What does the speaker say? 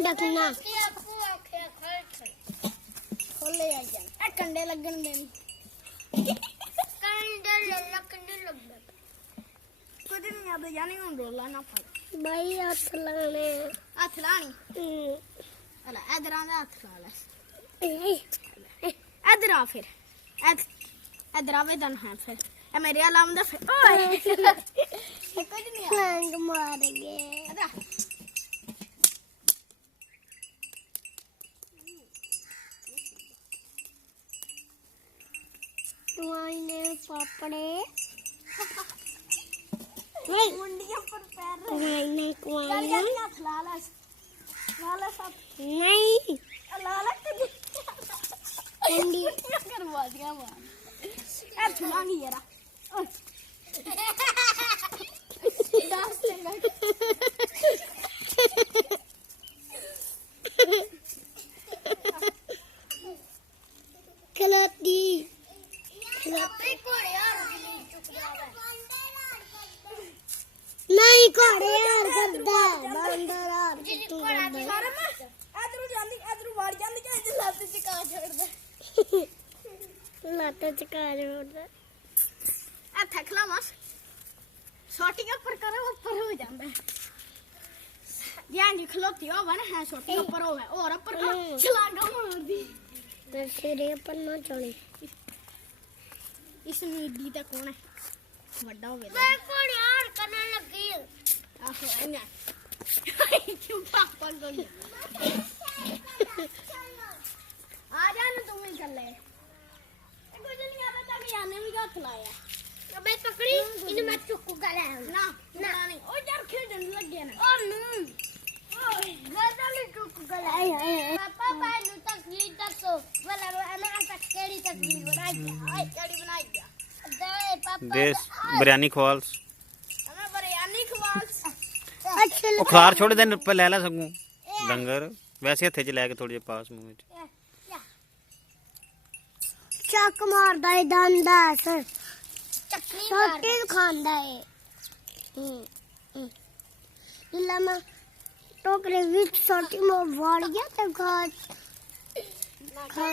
डकना खोले आ जा ए कंडे लगन दे कंडे लग कुछ नहीं याद जानी हूं रोला ना पड़ भाई हाथ लाने हाथ लानी अला इधर आ हाथ ला ले इधर आ फिर इधर आ वेदन है फिर ए मेरे अलाम दे फिर ओए कुछ नहीं लंग मार गए इधर तुम्हारे पापड़े मुंडिया पर पैर तुम्हारे चल जा हाथ ला ले सब नहीं ला ले मुंडी करवा दिया मां ए छुलांगी जरा डांस लेगा खिलाती नहीं घोड़े यार करदा बंदर यार तू इधर जांदी इधर वाड़ जांदी के लत चिका छोड़ दे लाता चका छोड़दा आ थकला मस छोटी के ऊपर करो ऊपर हो जांदा ध्यान जी खलोती हो बने है छोटी ऊपर हो है और ऊपर छलांगा मार दी तेरे सिरे पर ना चढ़े इस नीडी तक कौन है बड़ा हो गया मैं कौन यार करने लगी आहो अन्या क्यों पापा को आ जाना तुम ही कर ले कुछ नहीं आता तब याने भी हाथ लाया मैं पकड़ी इन्हें मैं चुक्कू का ले ना नहीं ओ यार खेलने लग गया ना ओ नो गदली चुक्कू का ले पापा पालू तस्वीर तक वाला मैं तक केड़ी तस्वीर बनाई आई केड़ी बनाई दिया दे पापा देश बिरयानी खवाल हमें बिरयानी खवाल अच्छा ਉਹ ਖਾਰ ਛੋੜ ਦੇ ਉੱਪਰ ਲੈ ਲੈ ਸਕੂੰ ਡੰਗਰ ਵੈਸੇ ਹੱਥੇ 'ਚ ਲੈ ਕੇ ਥੋੜੀ ਜਿਹੀ ਪਾਸ ਮੂੰਹ 'ਚ ਚੱਕ ਮਾਰਦਾ ਏ ਦੰਦਾ ਸਰ चटनी ਛੋਟੀ ਖਾਂਦਾ ਏ ਇਲਾ ਮੈਂ ਟੋਕਰੇ ਵਿੱਚ ਛੋਟੀ ਮੋ ਵਾੜ ਗਿਆ ਤੇ ਖਾ ਖਾ